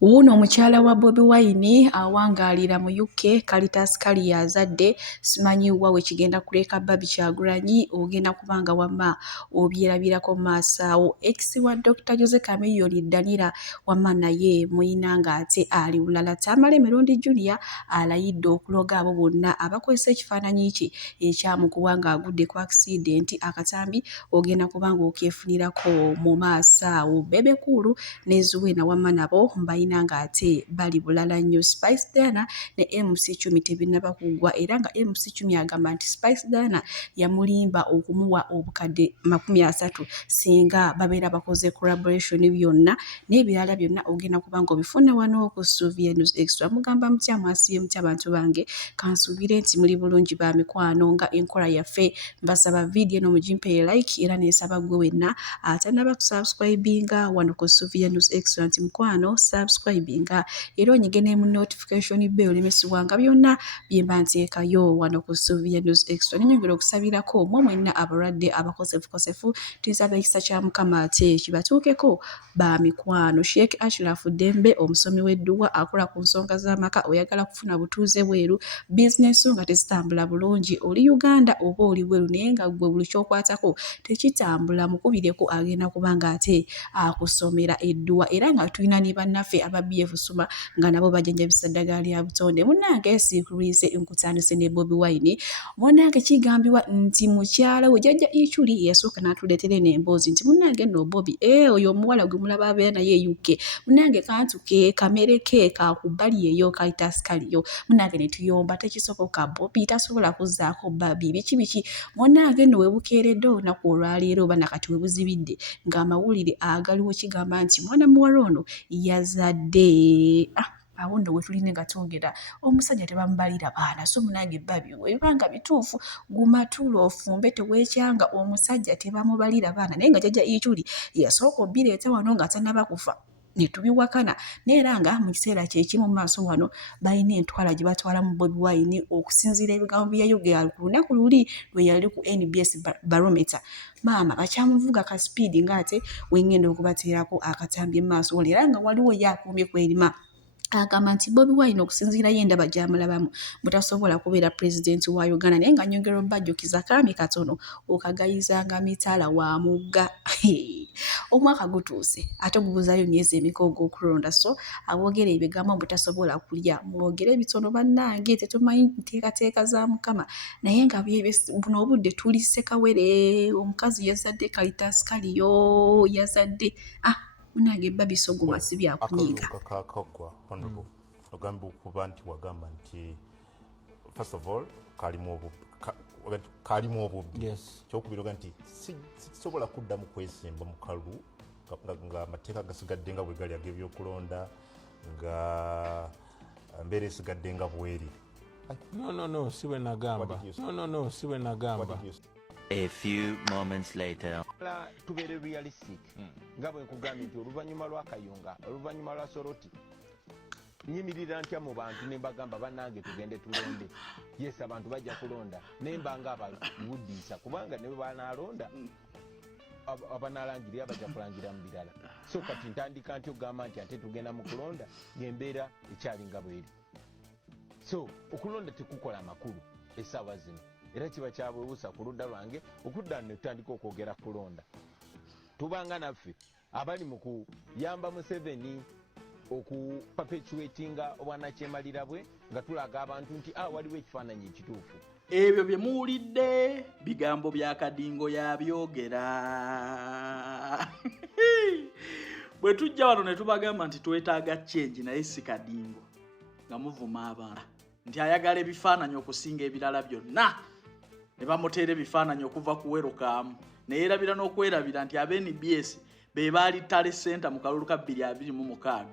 Uno omukyala wa Bobi Wine awangaalira mu UK Caritas Kali yazadde simanyi wawe kigenda kuleka Babi Kyagulanyi ogenda kubanga wamma obyerabirako maasawo ex wa Dr. Jose Chameleone Danira wamma naye muyina ng'ate ali bulala Tamale Mirundi Junior alayidde okuloga abo bonna abakozesa ekifaananyi kye ekyamukuba ng'agudde ku accident akatambi ogenda kubanga okeefunirako mu maasawo Bebe Cool ne Zuwena wamma nabo mbayina ng'ate bali bulala nnyo Spice Dana ne MC Chumi tebinnaba kugwa era nga MC Chumi agamba nti Spice Dana yamulimba okumuwa obukadde 30 singa babeera bakoze collaboration byonna n'ebirala byonna ogenda kubanga obifuna wano ku Sylvia News Extra mugamba mutya mwasiye mutya abantu bange kansuubire nti muli bulungi ba mikwano nga enkola yaffe mbasaba video eno mugimpe like era nesaba gwe wenna atanaba kusubscribinga wano ku Sylvia News Extra nti mukwano subscribinga era onyigene mu notification bell olemesibwanga byonna byemba nteekayo wano ku Sylvia News Extra nenyongera okusabirako omwo mwenna abalwadde abakosefu tuyisaba ekisa kya Mukama ate kibatuukeko ba mikwano Sheikh Ashraf Dembe omusomi w'edduwa akola ku nsonga z'amaka oyagala kufuna butuuze bweru business nga tezitambula bulungi oli Uganda oba oli bweru naye nga gwe buli kyokwatako tekitambula mukubireko agenda kubanga ate akusomera edduwa era nga tulina ne bannaffe aba BF Suma nga nabo bajanjabisa eddagala lya butonde munnange siikurize nkutandise ne Bobi Wine munnange kigambibwa nti mukyala we jjajja Ichuli yasooka n'atuleetera n'emboozi nti munnange nno Bobi oyo omuwala gwe mulaba abeera naye UK munnange kantu ke kamere ke kakubbali eyo Caritas Kaliyo munnange ne tuyomba tekisoboka Bobi tasobola kuzzaako Babi biki munnange nno we bukeeredde olunaku olwaleero oba nakati we buzibidde ng'amawulire agaliwo kigamba nti mwana muwala ono yazadde awo nno we tulina nga twogera omusajja tebamubalira baana so munange Babi webanga bituufu gumatula ofumbe teweekyanga omusajja tebamubalira baana naye nga jjajja Ichuli yasooka obbireeta wano nga tannaba kufa ne tubiwakana neera nga mu kiseera kyekimu mu maaso wano balina entwala gye batwala mu Bobi Wine okusinziira ebigambo bye yayogera ku lunaku luli lwe yali ku NBS barometer maama bakyamuvuga ka speed ng'ate wengenda okubateerako akatambi mu maaso era nga waliwo yakuumye kwerima agamba nti Bobi Wine okusinziira ye ndaba gyamulabamu butasobola kubeera pulezidenti wa Uganda naye nga nyongera obbajjukiza kaami katono okagayizanga mitaala wa mugga omwaka gutuuse ate gubuzayo myezi emikoogo okulonda so aboogera ebigambo butasobola kulya mwogere ebitono bannange tetumanyi nteekateeka za Mukama naye nga buno obudde tuli Ssekawere omukazi yazadde Caritas Kaliyo yazadde munange Babi Sogoma si byakunyiga akakagwa honorable ogamba okuba nti wagamba nti first of all kalimu obubbi kyokubiroga nti sisobola kuddamu kwesimba mu kalulu nga amateeka gasigadde nga bwe gali ag'ebyokulonda nga mbeera esigadde nga bweri no siwe nagamba no siwe nagamba A few moments later. Tubeere realistic. Nga bwe nkugambye nti oluvannyuma lwa Kayunga, oluvannyuma lwa Soroti, nyimirira ntya mu bantu ne mbagamba bannange tugende tulonde. Yes, abantu bajja kulonda. Ne mbanga abawuddiisa kubanga ne bwe banaalonda abanaalangirira bajja kulangira mu birala. So kati ntandika ntyo okugamba nti ate tugenda mu kulonda ng'embeera ekyalinga bweri. So okulonda tekukola makulu essaawa zino. Era kiba kyabwebuusa ku ludda lwange okudda ne tutandika okwogera kulonda tubanga naffe abali mu kuyamba Museveni okuperpetuatinga obwanakyemalira bwe nga tulaga abantu nti waliwo ekifaananyi ekituufu ebyo bye muwulidde bigambo bya Kadingo yabyogera bwe tujja wano ne tubagamba nti twetaaga change naye si Kadingo nga muvuma abaana nti ayagala ebifaananyi okusinga ebirala byonna ne bamuteera ebifaananyi okuva ku werukaamu neerabira n'okwerabira nti NBS be baali ttale senta mu kalulu ka 2026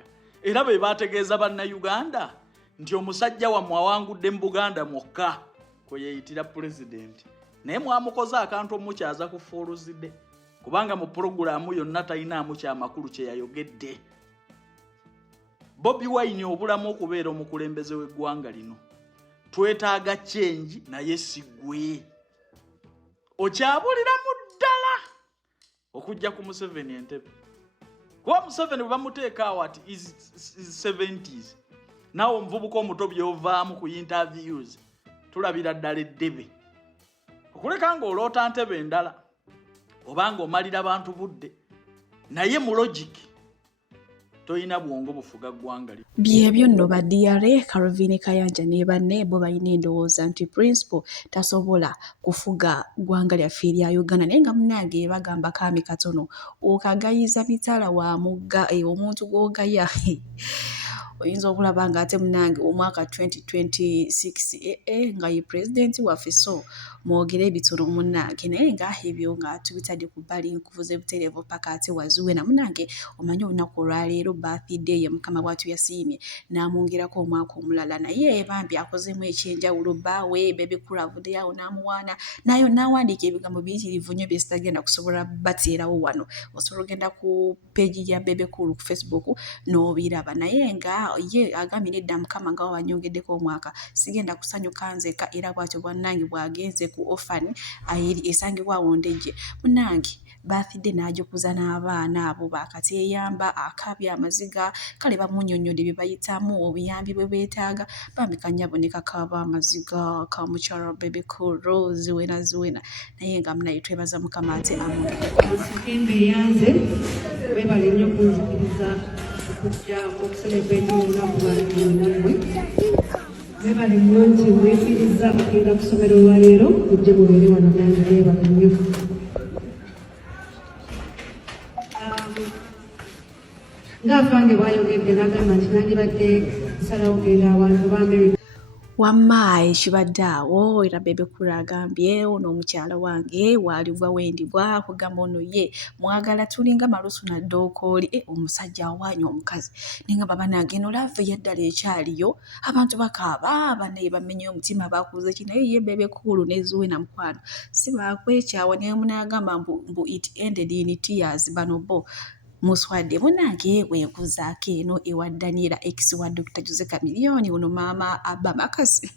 era be baategeeza bannayuganda nti omusajja wammwe awangudde mu Buganda mwokka kwe yeeyitira pulezidenti naye mwamukoze akantu omukyaza kufuuluzidde kubanga mu pulogulaamu yonna talinaamu kyamakulu kye yayogedde Bobi Wine obulamu okubeera omukulembeze w'eggwanga lino twetaaga change naye sigwe okyabulira mu ddala okujja ku Museveni entebe Kuba Museveni bamuteeka awati is 70s. Nawo omuvubuka omuto byovaamu ku interviews. Tulabira ddala eddebe. Okuleka ng'oloota ntebe endala. Obanga omalira abantu budde. Naye mu logic. Toyina bwongo bufuga ggwanga. Byebyo nno ba DRA Calvin Kayanja ne banne bo balina endowooza nti principal tasobola kufuga ggwanga lyaffe erya Uganda naye nga munnange bagamba kaami katono okagayiza mitala wa mugga omuntu gw'ogaya oyinza okulaba nga ate munnange omwaka 2026 nga ye pulezidenti waffe so mwogere ebitono munnange naye nga ebyo nga tubitadde ku bbali nkuvuze butereevu paka ate wazuwena munnange omanyi olunaku olwaleero birthday ye mukama bw'atu yasiimye n'amwongerako omwaka omulala naye bambi akozeemu ekyenjawulo bbaawe bebe kulavudde awo n'amuwaana nayo n'awandiika ebigambo biyitirivu nnyo bye sitagenda kusobola bateerawo wano osobola ogenda ku peegi ya bebe kulu ku Facebook n'obiraba naye nga ye agambye nedda mukama nga wabanyongeddeko omwaka sigenda kusanyuka nzeka era bw'atyo bwannange bw'agenze ku ofani esangibwa awo Ndejje munnange birthday n'agikuza n'abaana abo bakateeyamba akabya amaziga kale bamunnyonnyodde bye bayitamu obuyambi bwe beetaaga bambi kanyaboneka kaba amaziga ka mukyala bebe cool rose ziwena naye nga munaye twebaza mukama ate amugembe yanze webale nnyo kunzikiriza okujja okucelebrate olunaku lwange webale nnyo nti wekkiriza okugenda ku ssomero olwaleero mujje mubeere wano nange webale nnyo ng'afange bwayogedde n'agamba nti nandibadde nsalawo genda abantu b'Amerika wamma ekibadde awo era bebe kula agambye ono omukyala wange waalibwa wendibwa kugamba ono ye mwagala tulinga malusu na dookooli omusajja awaanya omukazi ninga baba nageno lave yaddala ekyaliyo abantu bakaaba banaye bamenye omutima bakuze ki naye ye bebe kulu nezuwe na mukwano si bakwekyawa naye munagamba mbu it ended in tears bano bo muswadde munange weekuzaako eno ewa Daniela ex wa Dr. Jose Chameleone ono maama Abba Makasi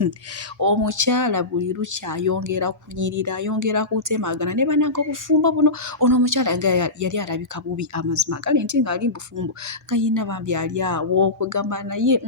omukyala buli lukyayongera kunyirira ayongera kutemagana ne banange obufumbo buno ono omukyala nga yali alabika bubi amazima gali nti ng'ali bufumbo nga yina bambi ali awo okugamba naye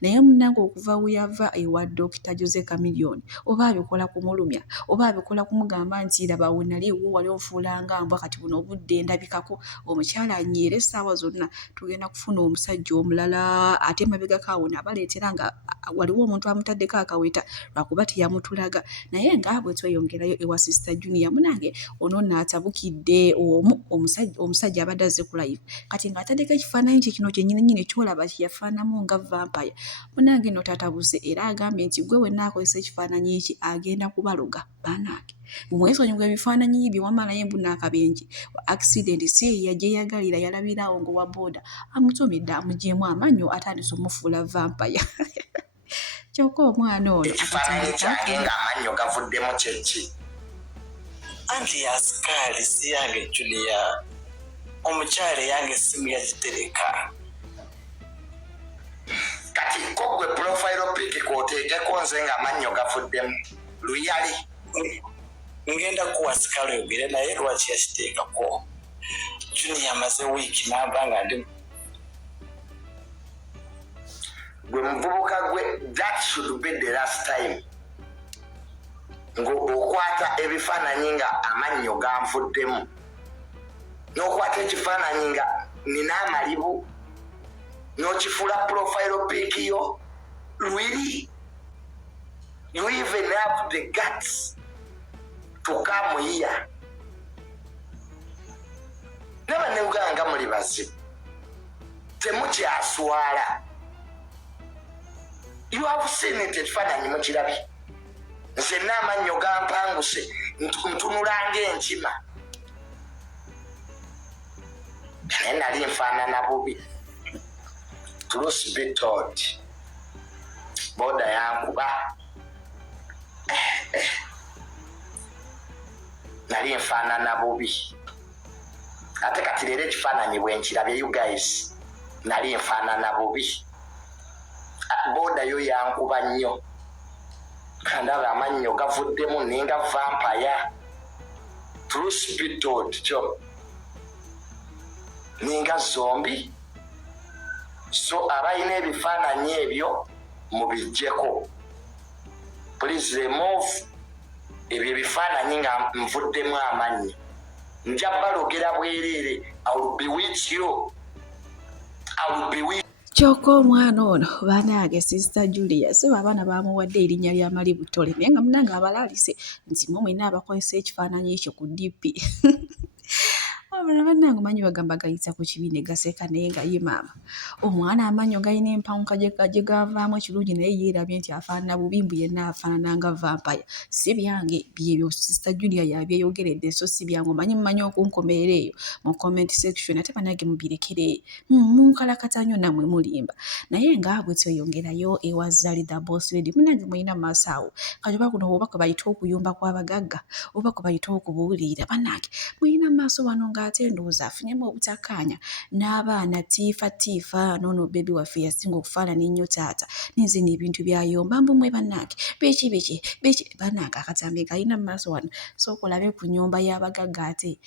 naye munange okuva weyava ewa Dr. Jose Chameleone oba abikola kumulumya oba abikola kumugamba nti laba we nali wo wali onfuulanga mbwa kati buno obudde ndabikako omukyala anyere essaawa zonna tugenda kufuna omusajja omulala ate mabega kaawo nabaleetera nga waliwo omuntu amutaddeko akaweta lwakuba teyamutulaga naye nga bwe tweyongerayo ewa Sister Junior munange ono n'atabukidde omusajja abadde azze ku live kati ng'ataddeko ekifaananyi kye kino kyennyini kyolaba kyeyafaanamu nga vampire munange no tatabuse era agambye nti gwe wenna akozesa ekifaananyi eki agenda kubaloga baanange mumwesonyiwa ebifaananyi bye wamma naye mbuna akabenje accident si yajje yagalira yalabirawo ngo wa boda amutumidde amugyemu amannyo atandise omufuula vampire kyokka omwana ono ekifaananyi kyange ng'amannyo gavuddemu kyeki anti yasikaali si yange Julia omukyala yange essimu yagitereka kati ko gwe profile pic kwoteekeko nze ng'amannyo gavuddemu luyali ngenda kuwa sikaali oyogere naye lwaki yakiteekako Junior amaze wiiki n'ava nga ndi gwe muvubuka gwe that should be the last time ng'okwata ebifaananyi nga amannyo ganvuddemu n'okwata ekifaananyi nga nina amalibu n'okifuula profile pic yo really you even have the guts to come here n'abannayuganda nga muli bazibu temukyaswala you have seen it ekifaananyi mukirabye nzenna amannyo gampanguse ntunula ng'enkima naye nali nfaanana bubi truth be told boda yankuba nali nfaanana bubi ate kati leero ekifaananyi bwe nkirabye you guys nali nfaanana bubi boda yo yankuba nnyo kandaba amannyo gavuddemu ninga vampire truth be told kyo ninga zombi. So abayina ebifaananyi ebyo mubijjeko. Please remove ebyo ebifaananyi nga nvuddemu amanyi. Nja balogera bwereere. I will be with you. I will be with Kyokka omwana ono banange Sister Julia so abaana bamuwadde erinnya lya Mali Butole naye nga munange abalaalise nti mwe mwenna abakozesa ekifaananyi ekyo ku DP. Abana bannange manyi bagamba gayitsa ku kibi ne gaseka naye nga ye maama omwana amanyo galina empawuka gye gavaamu ekirungi naye yeerabye nti afaanana bubi mbu yenna afaanana nga vampire. Si byange byebyo Sister Julia yabyeyogeredde so si byange mumanyi okunkomerera eyo mu comment section ate bannange mubirekere munkalakata nnyo nammwe mulimba naye nga bwe tweyongerayo ewa Zalida Boss Lady munnange mulina mu maaso awo kajoba kuno obubaka bayita okuyumba kw'abagagga obubaka bayita okubuwulira bannange mulina mu maaso wano ate ndowooza afunyemu obutakkaanya n'abaana tiifa noono bebi waffe yasinga okufaanana ennyo taata n'enzino ebintu byayomba mbu mwe bannange biki bannange akatambi kalina mu maaso wano sooka olabe ku nnyumba y'abagagga ate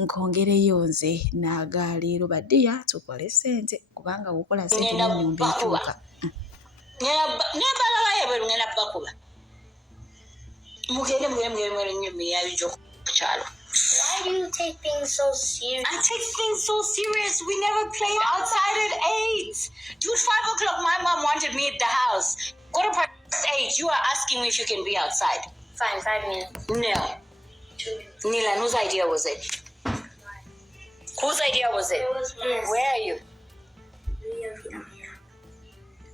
nkongereyo nze n'agaleero baddiya tukole ssente kubanga wokola ssente n'ennyumba etuuka nembalalayo bwe lungenda bakuba mugende mwemwemwe ennyumba yayo ku kyalo. Why do you take things so serious? I take things so serious. We never played outside at 8. Dude, 5 o'clock, my mom wanted me at the house. Go to past 8. You are asking me if you can be outside. Fine, 5 minutes. No. 2 minutes. Nilan, whose idea was it? Whose idea was it? It was mine. Where are you? Yeah.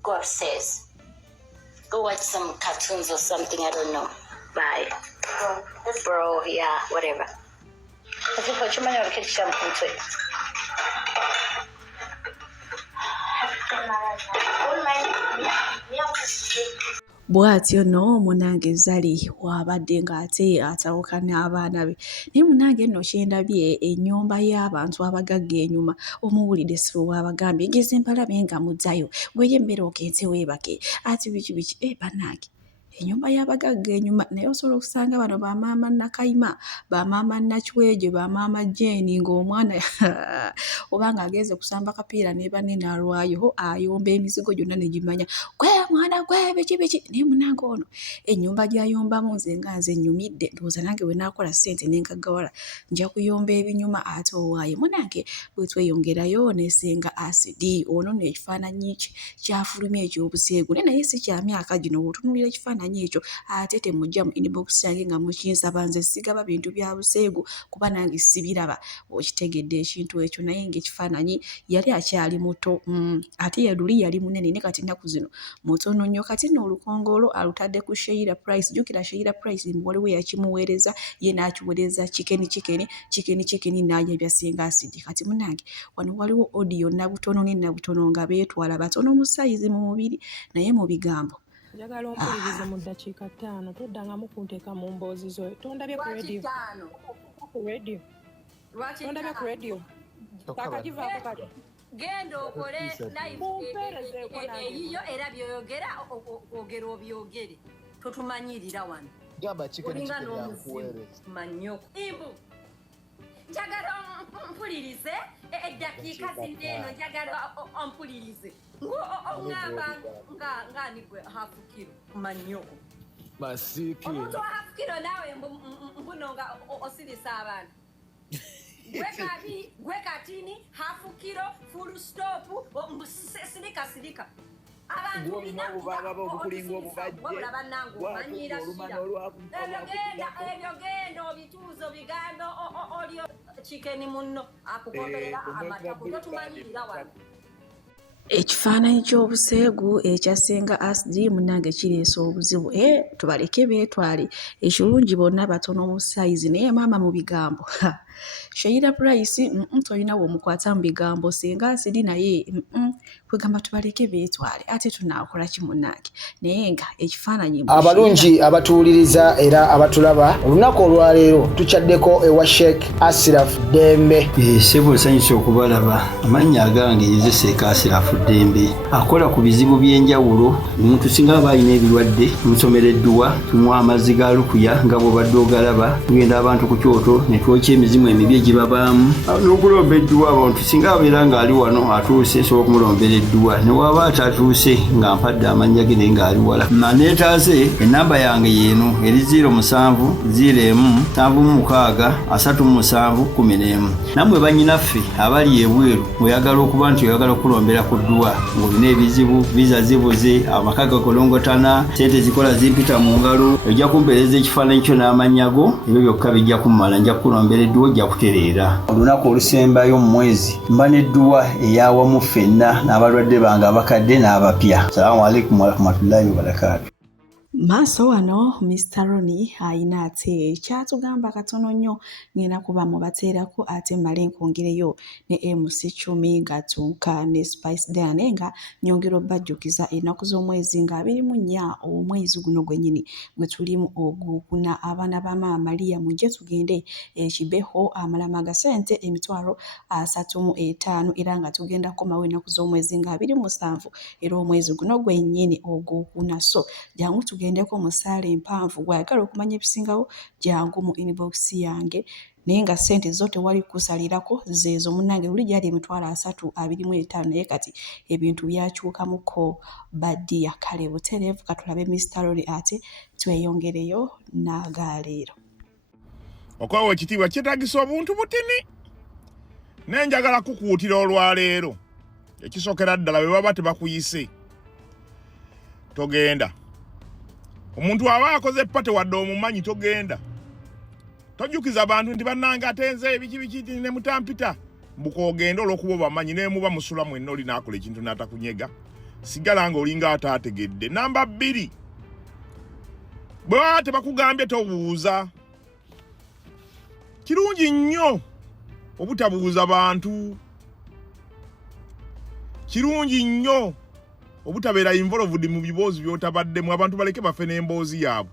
Go upstairs. Go watch some cartoons or something. I don't know. Bye. Bro, yeah, whatever. Bw'atyo no munange Zali wabadde ng'ate atawuka n'abaana be naye munange nno kyendabye ennyumba y'abantu abagagga enyuma omuwulidde sife wabagambye ngeze mpalabe nga muddayo gweyo emmere ogenze weebake ati biki bannange enyumba y'abagagga enyuma naye osobola okusanga bano bamaama Nakayima bamaama Nakiweje bamaama Jeni ng'omwana obanga ageze kusamba kapiira ne banene alwayo ayomba emizigo gyonna ne gimanya gwe mwana gwe biki naye munange ono ennyumba gy'ayombamu nze nga nze nnyumidde ndowooza nange bwe naakola ssente n'enkaggawala nja kuyomba ebinyuma ate owaaye munange bwe tweyongerayo nesenga asidi ono n'ekifaananyi kye kyafulumya eky'obuseegu naye si kya myaka gino bw'otunuulira ekifaananyi ekyo ate temujja mu inbox yange nga mukinsaba nze sigaba bintu bya buseegu kuba nange sibiraba okitegedde ekintu ekyo naye ng'ekifaananyi yali akyali muto ate yaluli yali munene ne kati nnaku zino mutono nnyo kati nno olukongolo alutadde ku Sheila Price jjukira Sheila Price waliwo yakimuweereza ye n'akiweereza kikeni n'alya byasinga asidi kati munange wano waliwo audio nabutono ne nabutono nga beetwala batono mu sayizi mu mubiri naye mu bigambo njagala ompulirize mu ddakiika 5 toddangamu kunteeka mu mboozi zo tondabye ku radio kakakivaako kati genda okole live eyiyo era byoyogera ogera obyogere totumanyirira wano olinga n'omuzimu manyoko imbu njagala ompulirize eddakiika zindeeno njagala ompulirize ng'oŋŋamba ng'ani gwe hafu kiro manyoko omuntu wa hafu kiro naawe mbuno nga osirisa abaana gwe katini hafu kiro full stop sirika abantu wabula bannange omanyira ebyo genda obituuzo bigambo olyo kikeni munno akukomberera amataku totumanyirira wano ekifaananyi ky'obuseegu ekyasenga asidi munange kireese obuzibu tubaleke beetwale ekirungi bonna batono mu sayizi naye maama mu bigambo Sheila Price tolina womukwata mu bigambo senga asidi naye kwegamba tubaleke beetwale ate tunaakola kimunange naye nga ekifaananyi abalungi abatuwuliriza era abatulaba olunaku olwaleero tukyaddeko ewa Sheikh Ashraf Dembe sebo nsanyusa okubalaba amannya agange Seeka Ashraf Dembe akola ku bizibu by'enjawulo omuntu singa aba alina ebirwadde musomereddwa tumuwa amazzi ga lukuya nga bw'obadde ogalaba tugenda abantu ku kyoto ne twokya emizimu n'emitima emibi egibabaamu n'okulomba edduwa abantu singa abeera ng'ali wano atuuse sobola okumulombera edduwa ne waba atatuuse nga mpadde amannya ge naye ng'ali wala neetaase ennamba yange yeeno eri 0707763711 nammwe bannyinaffe abali ebweru oyagala okuba nti oyagala okulombera ku dduwa ng'olina ebizibu viza zibuze amaka gakolongotana sente zikola zimpita mu ngalo ojja kumpeereza ekifaananyi kyo n'amannya go ebyo byokka bijja kummala nja kukulombera edduwa ojja kutereera olunaku olusembayo mu mwezi mba n'edduwa eyawamu ffenna n'abalwadde bange abakadde n'abapya. Salaamu alaikum warahmatullahi wabarakatuh. Maaso wano Mr. Ronnie ayina ate kyatugamba katono nnyo ngenda kuba mubateerako ate mmale nkwongereyo ne MC10 gatuuka ne Spice Diana nga nyongera obbajjukiza ennaku z'omwezi nga 24 omwezi guno gwennyini gwe tulimu ogwokuna abaana ba Maama Maria mujje tugende ekibeho amalama ga ssente emitwalo 35 era nga tugenda komawo ennaku z'omwezi nga 27 era omwezi guno gwennyini ogwokuna so jangu tugendeko musaale empanvu gwayagala okumanya ebisingawo jangu mu inbox yange naye nga ssente zo tewali kusalirako zeezo munnange luli gyali emitwalo 325 naye kati ebintu byakyukamuko badiya kale butereevu katulabe Mr. Ronnie ate tweyongereyo n'agaleero. Okwawa ekitiibwa kyetaagisa obuntu butini nenjagala kukuutira olwaleero ekisookera ddala bwe baba tebakuyise togenda. Omuntu aba akoze pate wadde omumanyi togenda. Tojjukiza abantu nti bannange atenze ebiki ne mutampita mbukogenda olw'okuba obamanyi ne muba musula mwenna oli n'akola ekintu n'atakunyega sigala ng'olinga ataategedde. Namba 2 bwe tebakugambye tobuuza. Kirungi nnyo obutabuuza bantu. Kirungi nnyo obutabeera involved mu biboozi by'otabaddemu abantu baleke bafe n'emboozi yaabwe.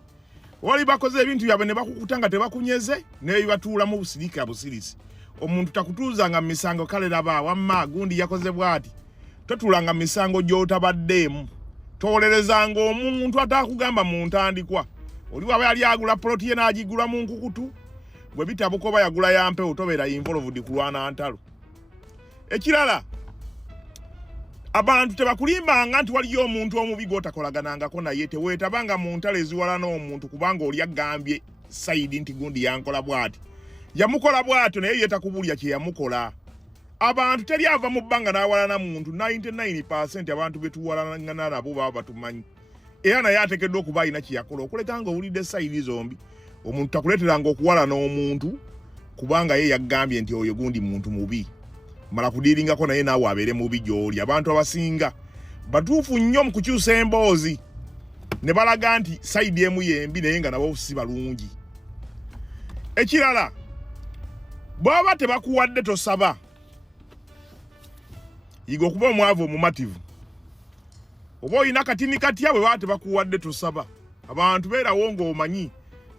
Wali bakoze ebintu byabwe ne bakukutanga tebakunyeze ne bibatuula mu busirika busirisi. Omuntu takutuuzanga mu misango kale laba wamma gundi yakoze bw'ati. Totuulanga mu misango gy'otabaddemu. Towolerezanga omuntu atakugamba mu ntandikwa. Oli waba yali agula poloti ye n'agigula mu nkukutu. Bwe bitabuko oba yagula ya mpewo tobeera involved kulwana ntalo. Ekirala abantu tebakulimbanga nti waliyo omuntu omubi gw'otakolaganangako naye teweetabanga mu ntalo eziwala n'omuntu kubanga oli agambye sayidi nti gundi yankola bw'ati. Yamukola bw'atyo naye ye takubulya kye yamukola. Abantu teryava mu bbanga n'awalana muntu 99% abantu betuwalana nabo baba batumanyi. Era naye ateekeddwa okuba alina kye yakola okuleka nga owulidde sayidi zombi. Omuntu takuleeteranga okuwalana omuntu kubanga ye yagambye nti oyo gundi muntu mubi. Mala kudiringako naye naawe abeere mubi gy'oli. Abantu abasinga batuufu nnyo mu kukyusa emboozi ne balaga nti sayidi emu yembi naye nga nabo si balungi. Ekirala bw'aba tebakuwadde tosaba. Yiga okuba omwavu omumativu. Oba olina katini katya bwe baba tebakuwadde tosaba. Abantu beerawo ng'omanyi.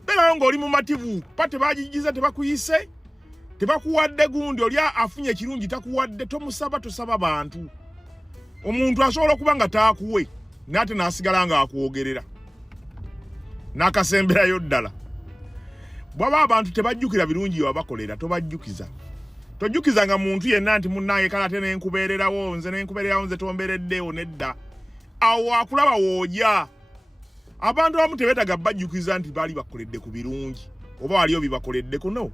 Beerawo ng'oli mumativu pa tebagigiza tebakuyise. Tebakuwadde gundi oli afunye ekirungi takuwadde tomusaba tosaba bantu. Omuntu asobola okuba nga taakuwe n'ate n'asigala nga akwogerera n'akasemberayo ddala. Bw'aba abantu tebajjukira birungi wabakolera tobajjukiza. Tojjukizanga muntu yenna nti munnange kale ate n'enkubeererawo nze tombeereddewo nedda. Awo akulaba woojja. Abantu abamu tebeetaga bajjukiza nti baali bakoledde ku birungi oba waliyo bibakoleddeko no.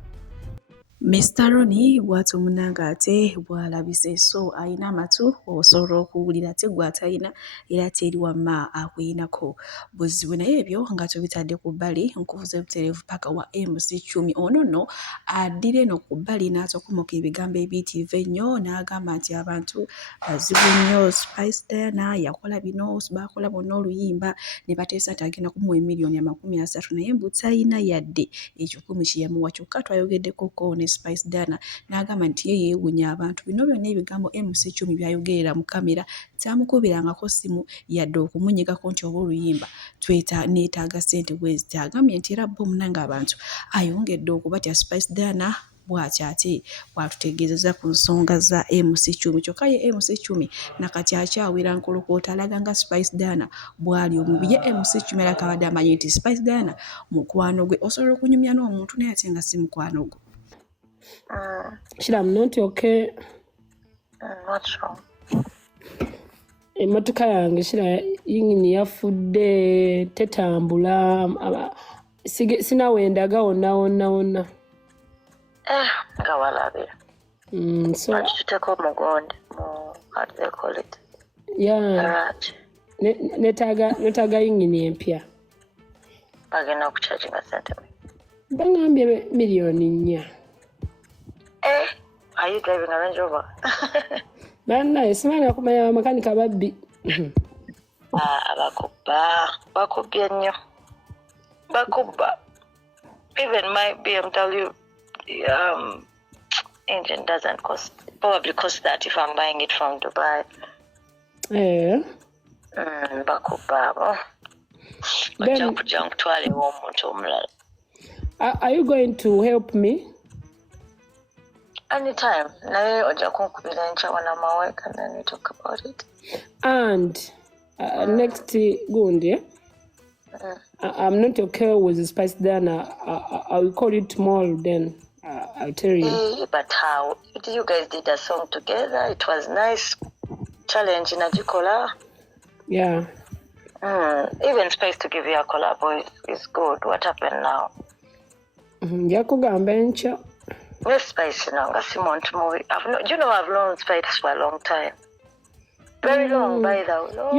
Mr. Ronnie bw'atyo munnanga ate bw'alabise so ayina amatu osobola okuwulira ate gw'atalina era teri wamma akuyinako buzibu naye ebyo nga tubitadde ku bbali nkuvuze butereevu paka wa MC10 ono nno addira eno ku bbali n'atokomoka ebigambo ebiyitirivu ennyo n'agamba nti abantu bazibu nnyo Spice Diana yakola bino bakola bonna oluyimba ne bateesa nti agenda kumuwa emiliyoni 30 naye mbu talina yadde ekikumi kye yamuwa kyokka twayogeddeko ko ne Spice Diana n'agamba nti ye yeewuunya abantu bino byonna ebigambo MC10 byayogerera mu kamera tamukubirangako simu yadde okumunyigako nti oba oluyimba neetaaga ssente bwezi. Agambye nti era bo munanga abantu ayongedde okubatya Spice Diana bw'atyo ate bw'atutegeezeza ku nsonga za MC10 kyokka ye MC10 nakati akyawera nkolokoota alaga nga Spice Diana bw'ali omubi ye MC10 era kabadde amanyi nti Spice Diana mukwano gwe osobola okunyumya n'omuntu naye ate nga si mukwano gwe. Shira, I'm not okay. What's wrong? Emmotoka yange Shira yingini yafudde tetambula sina wendaga wonna. Nga walabira. So Tuteko mugonde. How do they call it? Yeah. Garage. Netaga yingini empya. Bagenda okucharginga sente. Bangambye $1,000,000. Are you driving a Range Rover? Banna simanya kumanya makanika babbi. Bakubye nnyo. Bakubba. Even my BMW engine doesn't probably cost that if I'm buying it from Dubai. Bakubba. Are you going to help me? Anytime. Naye oja kunkubira ncha when I'm awake and then we talk about it. And next Gundi, I'm not okay with the spice then. I will call it tomorrow then. I'll tell you. But how? You guys did a song together. It was nice. Challenge in Ajikola. Yeah. Even space to give you a collab is good. What happened now? Yakugamba encha. No Spice now. You know I've known Spice for a long time. Very long, by the way.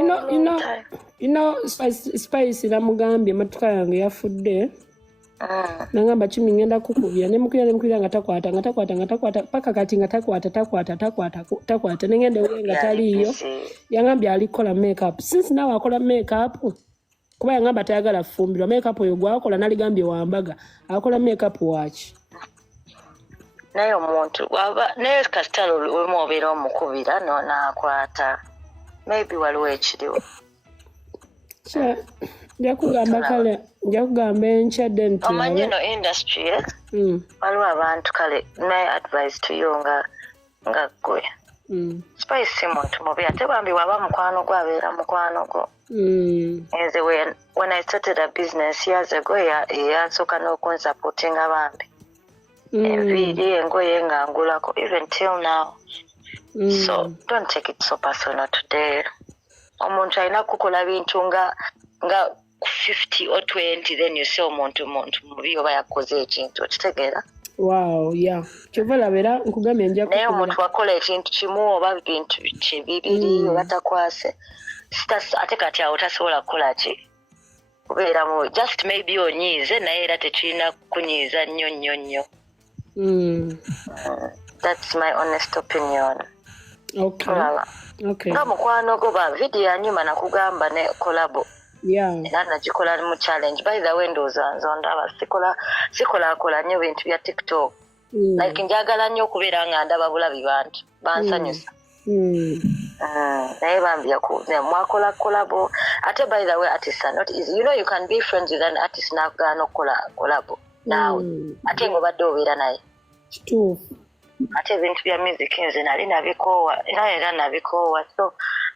You know, Spice namugambye matuka yange yafudde. Nangamba chimi ngenda kukubya nemukubya nga takwata paka kati nga takwata nengende wenga taliyo yangambye alikola makeup since nawe akola makeup kuba yangamba tayagala fumbirwa makeup oyo gwakola naligambye wambaga akola makeup wachi naye omuntu naye kasitalo wemu obeera omukubira naakwata maybe waliwo ekiriwo njakugamba enkya denti omanyi no industry waliwo abantu kale my advice to you nga gwe Spice si muntu mubi ate bambi waba mukwano gwo abeera mukwano gwo nze when I started a business years ago yansooka n'okunsupportinga bambi enviiri engoye nga ngulako even till now. So don't take it so personal today. Omuntu alina kukola bintu nga 50 or 20 then you say omuntu mubi oba yakoze ekintu okitegeera. Wow, yeah. Chovala bera nkugambye nja naye omuntu wakola ekintu kimu oba bintu bibiri oba takwase ate kati awo tasobola kukola ki kubeera mu just maybe onyiize naye era tekirina kunyiiza nnyo. That's my honest opinion. Okay. Nga mukwano go ba video yanyuma nakugamba ne collabo. Yeah. Era nagikola mu challenge. By the way ndowooza ndaba sikola nnyo bintu bya TikTok. Like njagala nnyo okubeera nga ndaba bulabi bantu bansanyusa. Naye bambya mwakola collabo. Ate by the way artists are not easy. You know you can be friends with an artist n'agaana okukola collabo. Now, ate ng'obadde obeera naye. Kituufu. Ate ebintu bya music nze nali nabikoowa era nabikoowa so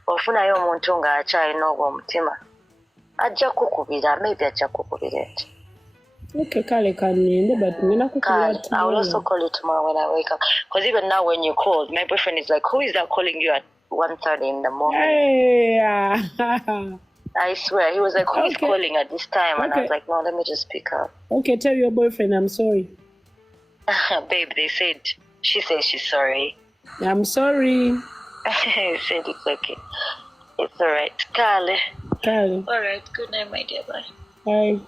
ofunayo omuntu ng'akyalina ogwo omutima ajja kukubira maybe ajja kukubira enti. Okay, kale kanende but ngena kukubira I will also call you tomorrow when I wake up because even now when you called my boyfriend is like who is that calling you at 1:30 in the morning? Hey. I swear he was like who is calling at this time and I was like no let me just pick up. Okay, tell your boyfriend I'm sorry. Babe, she says she's sorry. I'm sorry. He said it's okay. It's alright. Kale. All right. Good night, my dear. Bye. Bye.